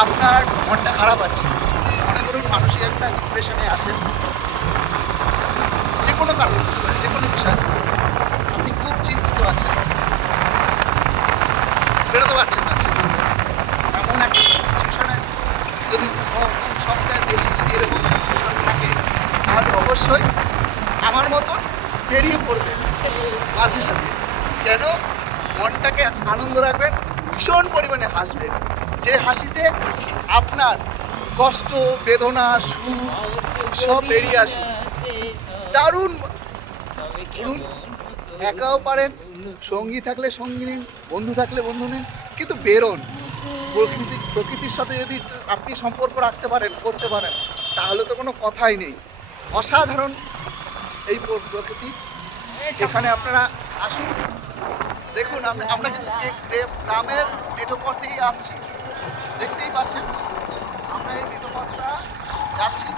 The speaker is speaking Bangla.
আপনার মনটা খারাপ আছে, মনে করুন মানসিক একটা ডিপ্রেশনে আছেন, যে কোনো কারণ হতে পারে, যে কোনো বিষয়, আপনি খুব চিন্তিত আছেন, বেরোতে পারছেন না সেখান থেকে। এমন একটা সিচুয়েশনে যদি ২ সপ্তাহের বেশি যদি এরকম সিচুয়েশন থাকে, তাহলে অবশ্যই আমার মতন বেরিয়ে পড়বেন মাঝে সাথে। কেন? মনটাকে আনন্দ রাখবেন, ভীষণ পরিমাণে হাসবেন, যে হাসিতে আপনার কষ্ট, বেদনা, সুখ সব বেরিয়ে আসুক। দারুণ ঘুরুন, একাও পারেন, সঙ্গী থাকলে সঙ্গী নিন, বন্ধু থাকলে বন্ধু নিন, কিন্তু বেরোন। প্রকৃতির সাথে যদি আপনি সম্পর্ক রাখতে পারেন, করতে পারেন, তাহলে তো কোনো কথাই নেই। অসাধারণ এই প্রকৃতি, যেখানে আপনারা আসুন। দেখুন আমরা কিন্তু গ্রামের মেঠোপথ থেকেই আসছি, দেখতেই পাচ্ছেন আমরা এই মেঠোপথটা যাচ্ছি।